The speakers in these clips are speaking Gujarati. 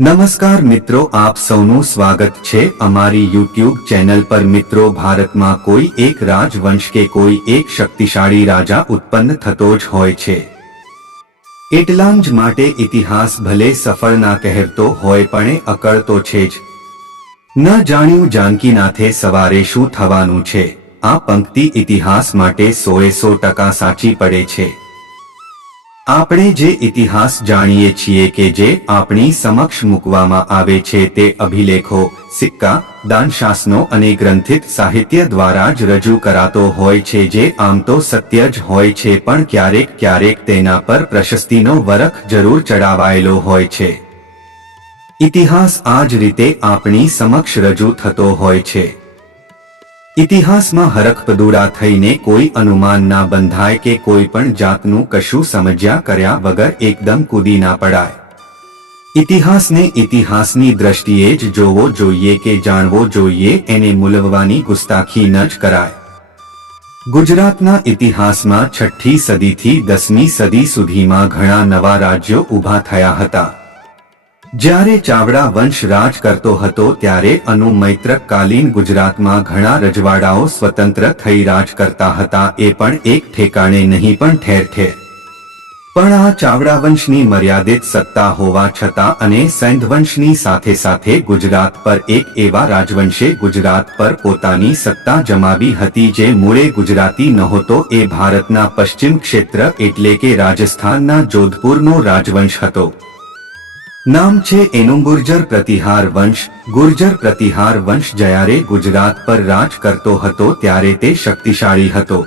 નમસ્કાર મિત્રો, આપ સૌનું સ્વાગત છે અમારી યુટ્યુબ ચેનલ પર. મિત્રો, ભારતમાં કોઈ એક રાજવંશ કે કોઈ એક શક્તિશાળી રાજા ઉત્પન્ન થતો જ હોય છે. એટલા જ માટે ઇતિહાસ ભલે સફળ ના કહેરતો હોય, પણ અકળતો છે જ. ન જાણ્યું જાનકીનાથે સવારે શું થવાનું છે? આ પંક્તિ ઇતિહાસ માટે સોએ સો ટકા સાચી પડે છે. આપણે જે ઇતિહાસ જાણીએ છીએ કે જે આપણી સમક્ષ મૂકવામાં આવે છે તે અભિલેખો, સિક્કા, દાનશાસનો અને ગ્રંથિત સાહિત્ય દ્વારા જ રજૂ કરાતો હોય છે જે આમ તો સત્ય જ હોય છે પણ ક્યારેક ક્યારેક તેના પર પ્રશસ્તિનો વરખ જરૂર ચડાવાયેલો હોય છે. ઇતિહાસ આ જ રીતે આપણી સમક્ષ રજૂ થતો હોય છે. ઇતિહાસમાં હરખપદુરા થઈને કોઈ અનુમાન ના બંધાય કે કોઈ પણ જાતનું કશું સમજ્યા કર્યા વગર એકદમ કૂદી ના પડાય. ઇતિહાસને ઇતિહાસની દ્રષ્ટિએ જ જોવો જોઈએ કે જાણવો જોઈએ એને મૂલવવાની ગુસ્તાખી ન જ કરાય. ગુજરાતના ઇતિહાસમાં છઠ્ઠી સદીથી દસમી સદી સુધીમાં ઘણા નવા રાજ્યો ઊભા થયા હતા. જ્યારે ચાવડા વંશ રાજ કરતો હતો ત્યારે અનુ કાલીન ગુજરાતમાં ઘણા રજવાડાઓ સ્વતંત્ર થઈ રાજ કરતા હતા, એ પણ એક ઠેકાણે નહીં પણ ઠેર ઠેર. પણ આ ચાવડા વંશની મર્યાદિત સત્તા હોવા છતાં અને સૈંધવંશની સાથે સાથે ગુજરાત પર એક એવા રાજવંશે ગુજરાત પર પોતાની સત્તા જમાવી હતી જે મૂળે ગુજરાતી નહોતો, એ ભારતના પશ્ચિમ ક્ષેત્ર એટલે કે રાજસ્થાનના જોધપુરનો રાજવંશ હતો. નામ છે એનું ગુર્જર પ્રતિહાર વંશ. ગુર્જર પ્રતિહાર વંશ જ્યારે ગુજરાત પર રાજ કરતો હતો ત્યારે તે શક્તિશાળી હતો.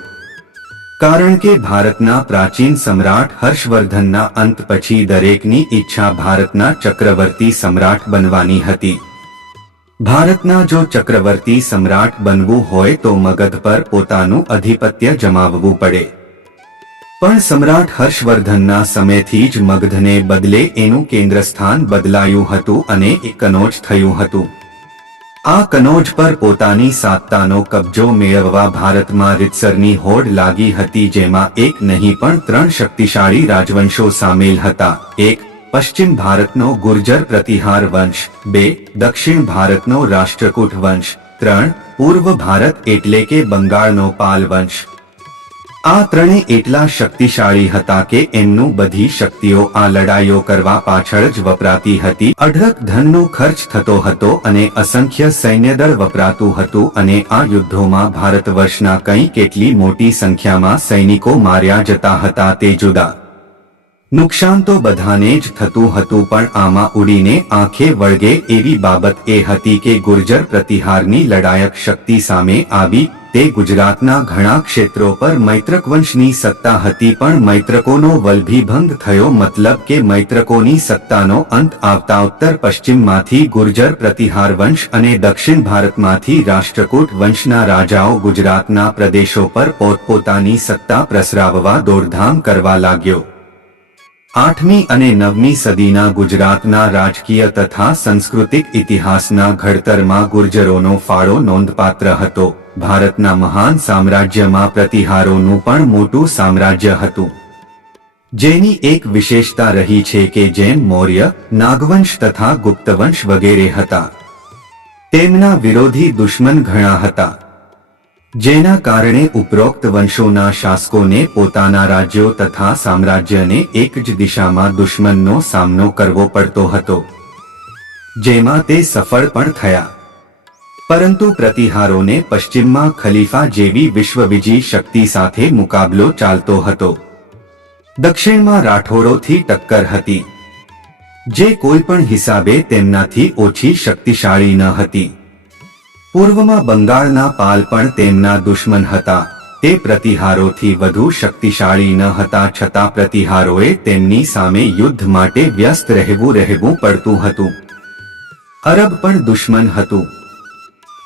કારણ કે ભારતના પ્રાચીન સમ્રાટ હર્ષવર્ધનના અંત પછી દરેકની ઈચ્છા ભારતના ચક્રવર્તી સમ્રાટ બનવાની હતી. ભારતના જો ચક્રવર્તી સમ્રાટ બનવું હોય તો મગધ પર પોતાનું અધિપત્ય જમાવવું પડે. પણ સમ્રાટ હર્ષવર્ધનના સમયથી જ મગધને બદલે એનું કેન્દ્રસ્થાન બદલાયું હતું અને એ કનોજ થયું હતું. આ કનોજ પર પોતાની સાત્તાનો કબજો મેળવવા ભારતમાં રીતસરની હોડ લાગી હતી જેમાં એક નહીં પણ ત્રણ શક્તિશાળી રાજવંશો સામેલ હતા. એક, પશ્ચિમ ભારતનો ગુર્જર પ્રતિહાર વંશ. બે, દક્ષિણ ભારતનો રાષ્ટ્રકૂટ વંશ. ત્રણ, પૂર્વ ભારત એટલે કે બંગાળનો પાલ વંશ. આ ત્રણે એટલા શક્તિશાળી હતા કે એમનું બધી શક્તિઓ આ લડાઈઓ કરવા પાછળ જ વપરાતી હતી. અઢળક ધનનો ખર્ચ થતો હતો અને અસંખ્ય સૈન્યદળ વપરાતું હતું અને આ યુદ્ધોમાં ભારત વર્ષના કંઈ કેટલી મોટી સંખ્યામાં સૈનિકો માર્યા જતા હતા તે જુદા. નુકસાન તો બધાને જ થતું હતું પણ આમાં ઉડીને આંખે વળગે એવી બાબત એ હતી કે ગુર્જર પ્રતિહારની લડાયક શક્તિ સામે આવી તે ગુજરાતના ઘણા ક્ષેત્રો પર મૈત્રક વંશની સત્તા હતી પણ મૈત્રકોનો વલભીભંગ થયો મતલબ કે મૈત્રકોની સત્તાનો અંત આવતા ઉત્તર પશ્ચિમમાંથી ગુર્જર પ્રતિહાર વંશ અને દક્ષિણ ભારતમાંથી રાષ્ટ્રકૂટ વંશના રાજાઓ ગુજરાતના પ્રદેશો પર પોતપોતાની સત્તા પ્રસરાવવા દોડધામ કરવા લાગ્યો. આઠમી અને નવમી સદીના ગુજરાતના રાજકીય તથા સાંસ્કૃતિક ઇતિહાસના ઘડતરમાં ગુર્જરોનો ફાળો નોંધપાત્ર હતો. ભારતના મહાન સામ્રાજ્યમાં પ્રતિહારોનું પણ મોટું સામ્રાજ્ય હતું. જેની એક વિશેષતા રહી છે કે જેમ મૌર્ય, નાગવંશ તથા ગુપ્તવંશ વગેરે હતા. તેમના વિરોધી દુશ્મન ઘણા હતા. જેના કારણે ઉપરોક્ત વંશોના શાસકોને પોતાના રાજ્યો તથા સામ્રાજ્યને એક જ દિશામાં દુશ્મનનો સામનો કરવો પડતો હતો. જેમાં તે સફળ પણ થયા. પરંતુ પ્રતિહારોને પશ્ચિમમાં ખલીફા જેવી વિશ્વવિજી શક્તિ સાથે મુકાબલો ચાલતો હતો. દક્ષિણમાં રાઠોડોથી ટક્કર હતી. જે કોઈ પણ હિસાબે તેમનાથી ઓછી શક્તિશાળી ન હતી. પૂર્વમાં બંગાળના પાલ પણ તેમના દુશ્મન હતા. તે પ્રતિહારોથી વધુ શક્તિશાળી ન હતા છતાં પ્રતિહારોએ તેમની સામે યુદ્ધ માટે વ્યસ્ત રહેવું રહેવું પડતું હતું. અરબ પણ દુશ્મન હતું.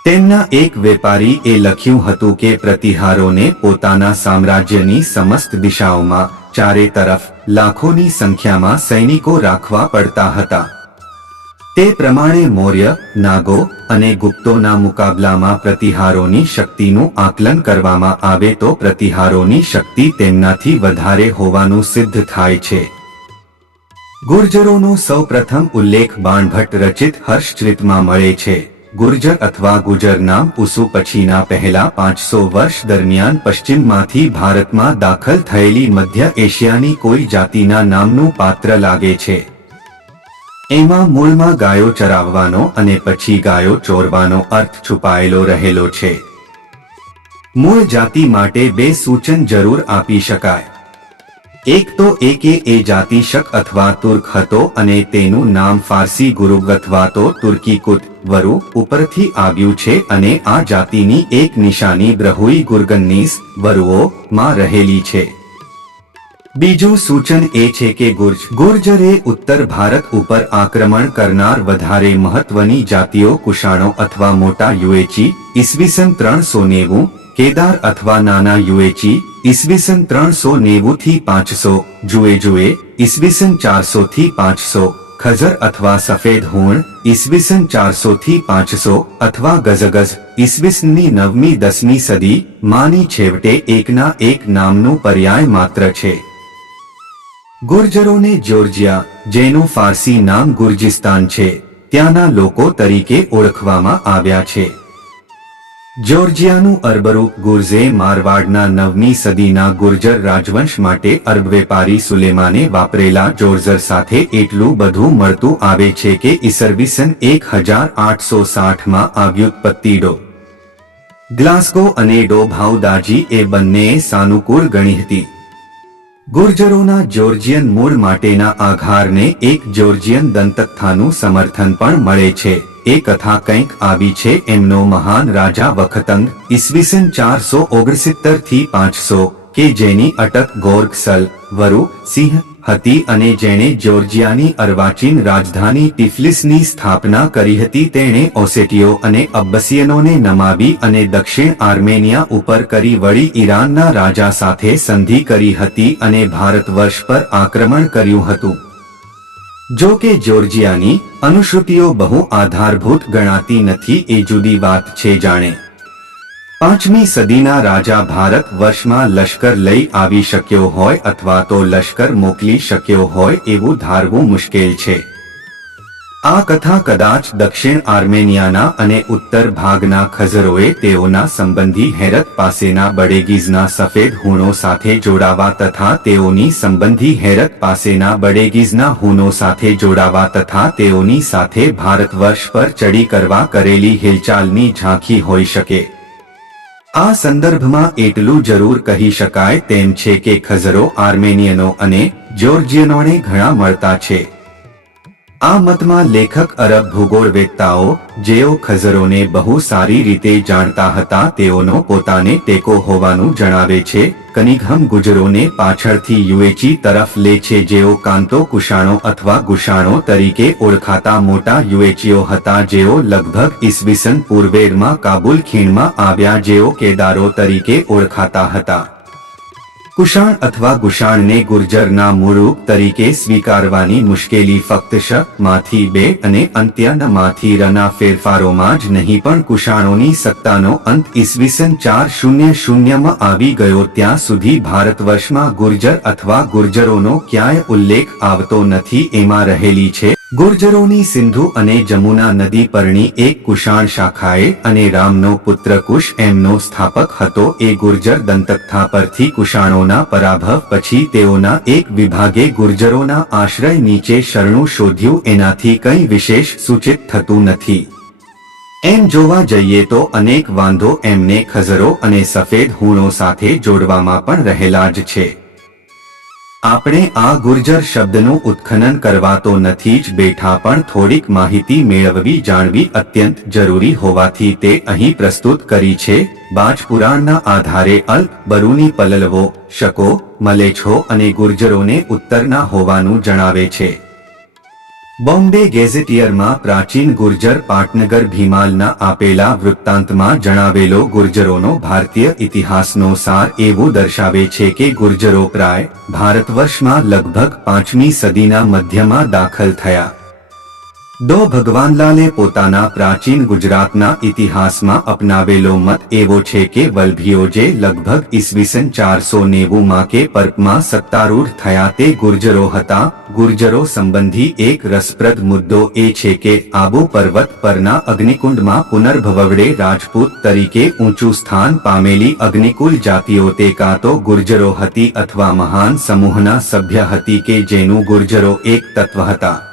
તેમના એક વેપારી એ લખ્યું હતું કે પ્રતિહારોને પોતાના સામ્રાજ્યની સમસ્ત દિશાઓમાં ચારે તરફ લાખોની સંખ્યામાં સૈનિકો રાખવા પડતા હતા. તે પ્રમાણે મૌર્ય, નાગો અને ગુપ્તોના મુકાબલામાં પ્રતિહારોની શક્તિનું આકલન કરવામાં આવે તો પ્રતિહારોની શક્તિ તેમનાથી વધારે હોવાનું સિદ્ધ થાય છે. ગુર્જરોનો સૌપ્રથમ ઉલ્લેખ બાણભટ્ટ રચિત હર્ષચરિતમાં મળે છે. ગુર્જર અથવા ગુજર નામ ઉસુ પછીના પહેલા પાંચસો વર્ષ દરમિયાન પશ્ચિમમાંથી ભારતમાં દાખલ થયેલી મધ્ય એશિયાની કોઈ જાતિના નામનું પાત્ર લાગે છે. એમાં મૂળમાં ગાયો ચરાવવાનો અને પછી ગાયો ચોરવાનો અર્થ છુપાયેલો રહેલો છે. મૂળ જાતિ માટે બે સૂચન જરૂર આપી શકાય. એક તો એ કે એ જાતિ શક અથવા તુર્ક હતો અને તેનું નામ ફારસી ગુરુગ અથવા તો તુર્કી કુત, વરુ, ઉપરથી આવ્યું છે અને આ જાતિની એક નિશાની બ્રહુઈ ગુર્ગન્નીસ વરુઓ, માં રહેલી છે. બીજું સૂચન એ છે કે ગુર્જ. ગુર્જરે ઉત્તર ભારત ઉપર આક્રમણ કરનાર વધારે મહત્વની જાતિઓ કુશાણો અથવા મોટા યુએચી, ઈસવીસન ત્રણસો નેવું, કેદાર અથવા નાના યુએચી, ઈસવીસન ત્રણસો નેવું થી પાંચસો, જુએ જુએ, ઈસવીસન ચારસો થી પાંચસો, ખજર અથવા સફેદ હુણ, ઈસવીસન ચારસો થી પાંચસો અથવા ગઝગઝ, ઈસવીસનની નવમી દસમી સદી, માની છેવટે એકના એક નામનું પર્યાય માત્ર છે. ગુર્જરોને જોર્જિયા, જેનું ફારસી નામ ગુર્જિસ્તાન છે, ત્યાંના લોકો તરીકે ઓળખવામાં આવ્યા છે. જોર્જિયાનું અરબરૂપ ગુર્જે મારવાડના નવમી સદીના ગુર્જર રાજવંશ માટે અરબ વેપારી સુલેમાને વાપરેલા જોર્જર સાથે એટલું બધું મળતું આવે છે કે ઈસરવિસન એક હજાર આઠસો સાઠમાં આવ્યું વ્યુત્પત્તિ ડો. ગ્લાસ્ગો અને ડો ભાવદાજી એ બંનેએ સાનુકૂળ ગણી હતી. ગુર્જરોના જોર્જિયન મૂળ માટેના આઘારને એક જોર્જિયન દંતકથાનું સમર્થન પણ મળે છે. એ કથા કંઈક આવી છે એમનો મહાન રાજા વખતંગ, ઈસવીસન ચારસો ઓગણસિત્તરથી પાંચસો, કે જેની અટક ગોર્ગસલ, વરુ, સિંહ હતી અને જેણે જોર્જિયાની અર્વાચીન રાજધાની ટિફલિસની સ્થાપના કરી હતી, તેણે ઓસેટીઓ અને અબ્બસિયનોને નમાવી અને દક્ષિણ આર્મેનિયા ઉપર કરી વળી ઈરાનના રાજા સાથે સંધિ કરી હતી અને ભારત વર્ષ પર આક્રમણ કર્યું હતું. જો કે જોર્જિયાની અનુશ્રુતિઓ બહુ આધારભૂત ગણાતી નથી, એ જુદી વાત છે જાણે. પાંચમી સદીના રાજા ભારત વર્ષમાં લશ્કર લઈ આવી શક્યો હોય અથવા તો લશ્કર મોકલી શક્યો હોય એવું ધારવું મુશ્કેલ છે. આ કથા કદાચ દક્ષિણ આર્મેનિયાના અને ઉત્તર ભાગના ખઝરોએ તેઓના સંબંધી હેરત પાસેના બડેગીઝના સફેદ હુણો સાથે જોડાવા તથા તેઓની સંબંધી હેરત પાસેના બડેગીઝના હુનો સાથે જોડાવા તથા તેઓની સાથે ભારત વર્ષ પર ચડી કરવા કરેલી હિલચાલની ઝાંખી હોઈ શકે. આ સંદર્ભમાં એટલું જરૂર કહી શકાય તેમ છે કે ખઝરો આર્મેનિયનો અને જ્યોર્જિયનોને ઘણા મળતા છે. આ મતમાં લેખક અરબ ભૂગોળવેત્તાઓ જેઓ ખઝરોને બહુ સારી રીતે જાણતા હતા તેઓનો પોતાને ટેકો હોવાનું જણાવે છે. કનિઘમ ગુજરોને પાછળથી યુએચી તરફ લે છે જેઓ કાંતો કુશાણો અથવા ગુશાણો તરીકે ઓળખાતા મોટા યુએચીઓ હતા જેઓ લગભગ ઈસવીસન પૂર્વેરમાં કાબુલ ખીણમાં આવ્યા જેઓ કેદારો તરીકે ઓળખાતા હતા. કુષાણ અથવા ગુષાણને ગુર્જરના મૂળરૂપ તરીકે સ્વીકારવાની મુશ્કેલી ફક્ત શ માંથી બે અને અંત્યનમાંથી રના ફેરફારોમાં જ નહીં, પણ કુષાણોની સત્તાનો અંત ઈસવીસન ચાર શૂન્ય શૂન્યમાં આવી ગયો. ત્યાં સુધી ભારત વર્ષમાં ગુર્જર અથવા ગુર્જરોનો ક્યાંય ઉલ્લેખ આવતો નથી. એમાં રહેલી છે ગુર્જરોની સિંધુ અને જમુના નદી પરની એક કુષાણ શાખાએ અને રામનો પુત્ર કુશ એમનો સ્થાપક હતો. એ ગુર્જર દંતકથા પરથી કુષાણોના પરાભવ પછી તેઓના એક વિભાગે ગુર્જરોના આશ્રય નીચે શરણું શોધ્યું. એનાથી કંઈ વિશેષ સૂચિત થતું નથી. એમ જોવા જઈએ તો અનેક વાંધો એમને ખઝરો અને સફેદ હુણો સાથે જોડવામાં પણ રહેલા જ છે. આપણે આ ગુર્જર શબ્દનું ઉત્ખનન કરવા તો નથી જ બેઠા પણ થોડીક માહિતી મેળવવી, જાણવી અત્યંત જરૂરી હોવાથી તે અહીં પ્રસ્તુત કરી છે. બાજ પુરાણના આધારે અલ્પ બરુની પલલવો, શકો મલેછો અને ગુર્જરોને ઉત્તરના હોવાનું જણાવે છે. બોમ્બે ગેઝેટિયરમાં પ્રાચીન ગુર્જર પાટનગર ભીમાલના આપેલા વૃત્તાંતમાં જણાવેલો ગુર્જરોનો ભારતીય ઇતિહાસનો સાર એવું દર્શાવે છે કે ગુર્જરો પ્રાય ભારતવર્ષમાં લગભગ પાંચમી સદીના મધ્યમાં દાખલ થયા. દો ભગવાનલાલે પોતાના પ્રાચીન ગુજરાતના ઇતિહાસમાં અપનાવેલો મત એવો છે કે વલ્ભીઓ જે લગભગ ઈસવીસન ચારસો નેવુંમાં કે પર્કમાં સત્તારૂઢ થયા તે ગુર્જરો હતા. ગુર્જરો સંબંધી એક રસપ્રદ મુદ્દો એ છે કે આબુ પર્વત પરના અગ્નિકુંડમાં પુનર્ભવડે રાજપૂત તરીકે ઊંચું સ્થાન પામેલી અગ્નિકુલ જાતિઓ તે કાં તો ગુર્જરો હતી અથવા મહાન સમૂહના સભ્ય હતી કે જેનું ગુર્જરો એક તત્વ હતા.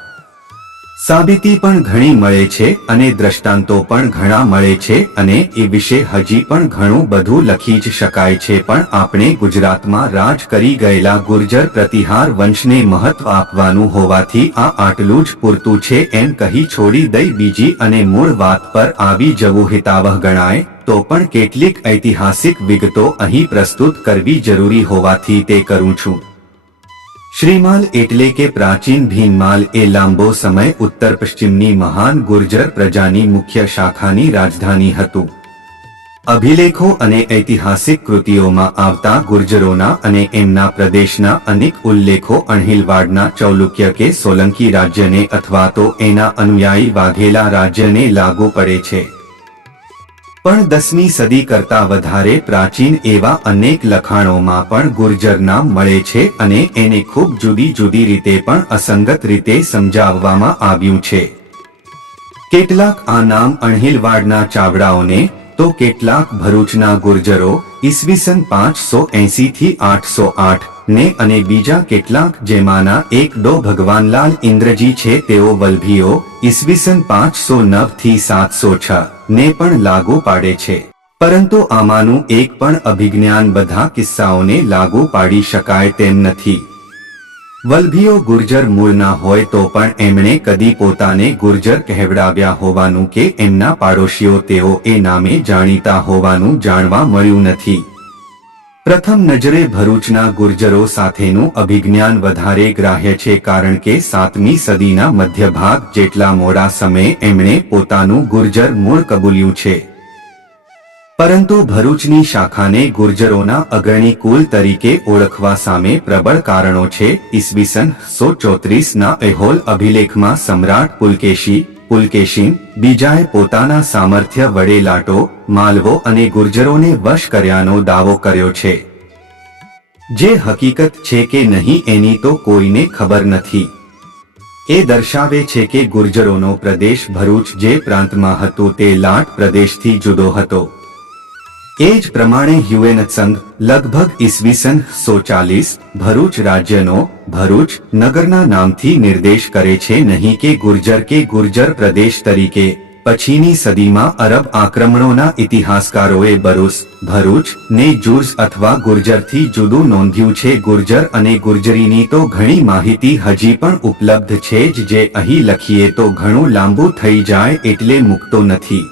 સાબિતી પણ ઘણી મળે છે અને દ્રષ્ટાંતો પણ ઘણા મળે છે અને એ વિશે હજી પણ ઘણું બધું લખી જ શકાય છે પણ આપણે ગુજરાતમાં રાજ કરી ગયેલા ગુર્જર પ્રતિહાર વંશને મહત્વ આપવાનું હોવાથી આ આટલું જ પૂરતું છે એમ કહી છોડી દઈ બીજી અને મૂળ વાત પર આવી જવું હિતાવહ ગણાય, તો પણ કેટલીક ઐતિહાસિક વિગતો અહીં પ્રસ્તુત કરવી જરૂરી હોવાથી તે કરું છું. શ્રીમાલ એટલે કે પ્રાચીન ભીનમાલ એ લાંબો સમય ઉત્તર પશ્ચિમની મહાન ગુર્જર પ્રજાની મુખ્ય શાખાની રાજધાની હતું. અભિલેખો અને ઐતિહાસિક કૃતિઓમાં આવતા ગુર્જરોના અને એમના પ્રદેશના અનેક ઉલ્લેખો અણહિલવાડના ચૌલુક્ય કે સોલંકી રાજ્યને અથવા તો એના અનુયાયી વાઘેલા રાજ્યને લાગુ પડે છે. પણ દસમી સદી કરતા વધારે પ્રાચીન એવા અનેક લખાણોમાં પણ ગુર્જર નામ મળે છે અને એને ખૂબ જુદી જુદી રીતે પણ અસંગત રીતે સમજાવવામાં આવ્યું છે. કેટલાક આ નામ અણહિલવાડના ચાવડાઓને, તો કેટલાક ભરૂચના ગુર્જરો, ઈસવીસન પાંચસો એસી થી આઠસો આઠ ને અને બીજા કેટલાક જેમાંના એક ડો ભગવાનલાલ ઇન્દ્રજી છે તેઓ વલભીઓ, ઈસવીસન પાંચસો નવથી સાતસો છ, ને પણ લાગુ પાડે છે. પરંતુ આમાંનું એક પણ અભિજ્ઞાન બધા કિસ્સાઓને લાગુ પાડી શકાય તેમ નથી. વલ્ભીઓ ગુર્જર મૂળના હોય તો પણ એમણે કદી પોતાને ગુર્જર કહેવડાવ્યા હોવાનું કે એમના પાડોશીઓ તેઓ એ નામે જાણીતા હોવાનું જાણવા મળ્યું નથી. પ્રથમ નજરે ભરૂચના ગુર્જરો સાથેનું અભિજ્ઞાન વધારે ગ્રાહ્ય છે કારણ કે સાતમી સદીના મધ્યભાગ જેટલા મોડા સમયે એમણે પોતાનું ગુર્જર મૂળ કબૂલ્યું છે. પરંતુ ભરૂચની શાખાને ગુર્જરોના અગ્રણી કુલ તરીકે ઓળખવા સામે પ્રબળ કારણો છે. ઈસવીસન સો ચોત્રીસના એહોલ અભિલેખમાં સમ્રાટ પુલકેશી પુલકેશીન બીજાએ પોતાના સામર્થ્ય વડે લાટો, માલવો અને ગુર્જરોને વશ કર્યાનો દાવો કર્યો છે. જે હકીકત છે કે નહીં એની તો કોઈને ખબર નથી. એ દર્શાવે છે કે ગુર્જરોનો પ્રદેશ ભરૂચ જે પ્રાંતમાં હતો તે લાટ પ્રદેશથી જુદો હતો. એ જ પ્રમાણે સંઘ લગભગ ઈસવીસન સો ચાલીસ ભરૂચ રાજ્યનો ભરૂચ નગરના નામથી નિર્દેશ કરે છે નહીં કે ગુર્જર કે ગુર્જર પ્રદેશ તરીકે. પછીની સદીમાં અરબ આક્રમણોના ઇતિહાસકારોએ બરુસ, ભરૂચ ને જુર્સ અથવા ગુર્જરથી જુદું નોંધ્યું છે. ગુર્જર અને ગુર્જરીની તો ઘણી માહિતી હજી પણ ઉપલબ્ધ છે જ, જે અહીં લખીએ તો ઘણું લાંબુ થઈ જાય એટલે મૂકતો નથી.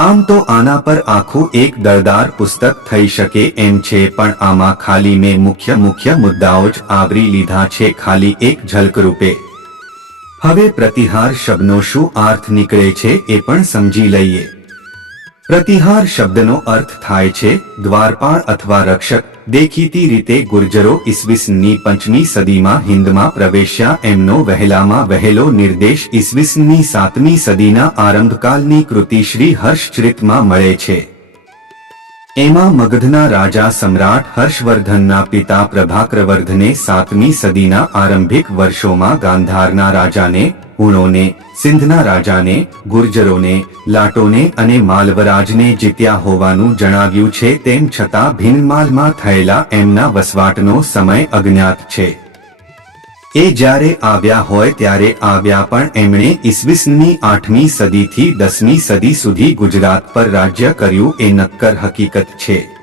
આમ તો આના પર આખું એક દળદાર પુસ્તક થઈ શકે એમ છે, પણ આમાં ખાલી મેં મુખ્ય મુખ્ય મુદ્દાઓ જ આવરી લીધા છે, ખાલી એક ઝલક રૂપે. હવે પ્રતિહાર શબ્દનો શું અર્થ નીકળે છે એ પણ સમજી લઈએ. પ્રતિહાર શબ્દનો અર્થ થાય છે, દ્વારપાળ અથવા રક્ષક, દેખીતી રીતે ગુર્જરો ઈસવીસનની પંચમી સદીમાં હિન્દમાં પ્રવેશ્યા, એમનો વહેલામાં વહેલો નિર્દેશ ઈસવીસનની સાતમી સદીના આરંભકાલની કૃતિ શ્રી હર્ષચરિતમાં મળે છે. એમાં મગધના રાજા સમ્રાટ હર્ષવર્ધનના પિતા પ્રભાકરવર્ધને સાતમી સદીના આરંભિક વર્ષોમાં ગાંધારના રાજાને હુણોને સિંધના રાજાને, ગુર્જરોને, લાટોને અને માલવરાજને જીત્યા હોવાનું જણાવ્યું છે તેમ છતાં ભીનમાલમાં થયેલા એમના વસવાટનો સમય અજ્ઞાત છે. એ જ્યારે આવ્યા હોય ત્યારે આવ્યા પણ એમણે ઈસવીસનની આઠમી સદીથી દસમી સદી સુધી ગુજરાત પર રાજ્ય કર્યું એ નક્કર હકીકત છે.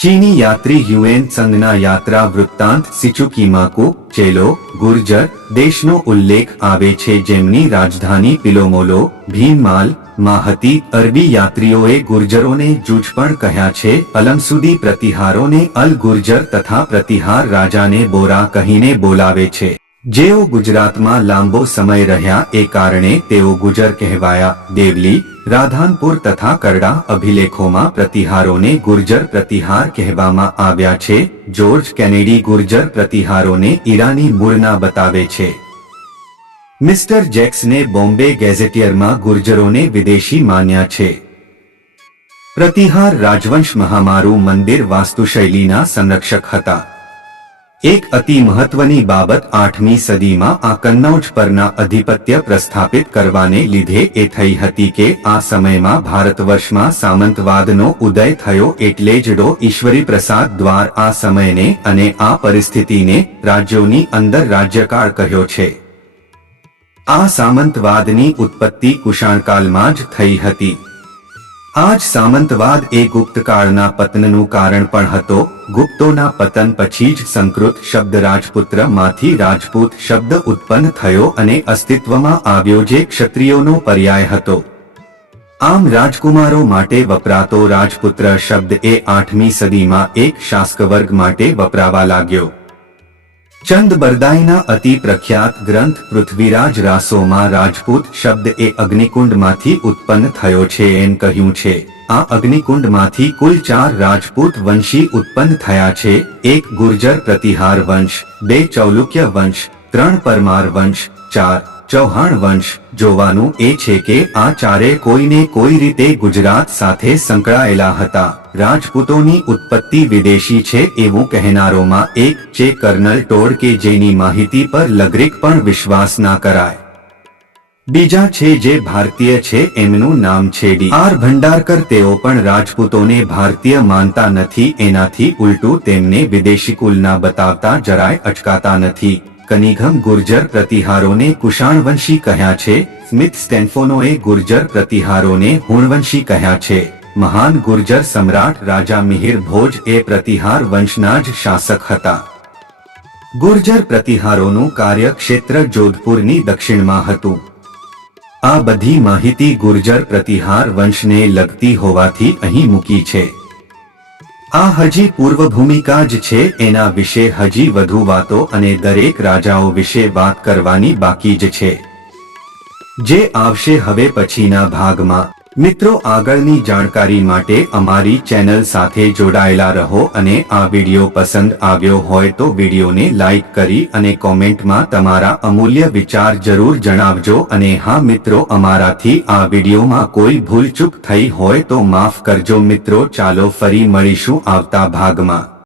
ચીની યાત્રી યુએન સંઘના યાત્રા વૃત્તાંત સિચુકીમાકુ ચેલો ગુર્જર દેશનો ઉલ્લેખ આવે છે જેમની રાજધાની પિલોમોલો ભીમમાલમાં હતી અરબી યાત્રીઓએ ગુર્જરોને જૂજ પણ કહ્યા છે અલમસુદી પ્રતિહારોને અલ ગુર્જર તથા પ્રતિહાર રાજાને બોરા કહીને બોલાવે છે જેઓ ગુજરાતમાં લાંબો સમય રહ્યા એ કારણે તેઓ ગુજર કહેવાયા. દેવલી, રાધાનપુર તથા કરડા અભિલેખોમાં પ્રતિહારોને ગુર્જર પ્રતિહાર કહેવામાં આવ્યા છે. જોર્જ કેનેડી ગુર્જર પ્રતિહારોને ઈરાની મૂળના બતાવે છે. મિસ્ટર જેક્સને બોમ્બે ગેઝેટિયરમાં ગુર્જરોને વિદેશી માન્યા છે. પ્રતિહાર રાજવંશ મહામારુ મંદિર વાસ્તુશૈલીના સંરક્ષક હતા. એક અતિ મહત્વની બાબત આઠમી સદીમાં આ કન્નૌજ પરના અધિપત્ય પ્રસ્થાપિત કરવાને લીધે એ થઈ હતી કે આ સમયમાં ભારતવર્ષમાં સામંતવાદનો ઉદય થયો એટલે જ ડો ઈશ્વરી પ્રસાદ દ્વાર આ સમયને અને આ પરિસ્થિતિને રાજ્યોની અંદર રાજ્યકાળ કહ્યો છે. આ સામંતવાદની ઉત્પત્તિ કુષાણકાલમાં જ થઈ હતી. આ જ સામંતવાદ એ ગુપ્તકાળના પતનનું કારણ પણ હતો. ગુપ્તોના પતન પછી જ સંસ્કૃત શબ્દ રાજપુત્રમાંથી રાજપૂત શબ્દ ઉત્પન્ન થયો અને અસ્તિત્વમાં આવ્યો જે ક્ષત્રિયોનો પર્યાય હતો. આમ રાજકુમારો માટે વપરાતો રાજપુત્ર શબ્દ એ આઠમી સદીમાં એક શાસકવર્ગ માટે વપરાવા લાગ્યો. ચંદ બરદાઈના અતિ પ્રખ્યાત ગ્રંથ પૃથ્વીરાજ રાસોમાં રાજપૂત શબ્દ એ અગ્નિકુંડમાંથી ઉત્પન્ન થયો છે એમ કહ્યું છે. આ અગ્નિકુંડમાંથી કુલ ચાર રાજપૂત વંશી ઉત્પન્ન થયા છે. એક ગુર્જર પ્રતિહાર વંશ, બે ચૌલુક્ય વંશ, ત્રણ પરમાર વંશ, ચાર ચૌહાણ વંશ જોવાનું એ છે કે આ ચારે કોઈને કોઈ રીતે ગુજરાત સાથે સંકળાયેલા હતા. રાજપૂતોની ઉત્પત્તિ વિદેશી છે એવું કહેનારોમાં એક છે કર્નલ ટોળ કે જેની માહિતી પર લગરીક પણ વિશ્વાસ ના કરાય. બીજા છે જે ભારતીય છે એમનું નામ છે ડી. આર. ભંડારકર. તેઓ પણ રાજપૂતોને ભારતીય માનતા નથી, એનાથી ઉલટું તેમને વિદેશી કુલના બતાવતા જરાય અચકાતા નથી. કનિઘમ ગુર્જર પ્રતિહારોને કુશાણવંશી કહ્યા છે. સ્મિથ સ્ટેન્ફોનોએ ગુર્જર પ્રતિહારોને હુણવંશી કહ્યા છે. મહાન ગુર્જર સમ્રાટ રાજા મિહિર ભોજ એ પ્રતિહાર વંશના જ શાસક હતા. ગુર્જર પ્રતિહારોનું કાર્યક્ષેત્ર જોધપુરની દક્ષિણમાં હતું. આ બધી માહિતી ગુર્જર પ્રતિહાર વંશને લગતી હોવાથી અહીં મૂકી છે. આ હજી પૂર્વ ભૂમિકા જ છે, એના વિશે હજી વધુ વાતો અને દરેક રાજાઓ વિશે વાત કરવાની બાકી જ છે. જે આવશે હવે પછીના ભાગમાં. મિત્રો, આગળની જાણકારી માટે અમારી ચેનલ સાથે જોડાયેલા રહો અને આ વીડિયો પસંદ આવ્યો હોય તો વિડીયોને લાઈક કરી અને કોમેન્ટમાં તમારા અમૂલ્ય વિચાર જરૂર જણાવજો અને હા, મિત્રો, અમારાથી આ વિડીયોમાં કોઈ ભૂલચૂક થઈ હોય તો માફ કરજો. મિત્રો, ચાલો ફરી મળીશું આવતા ભાગમાં.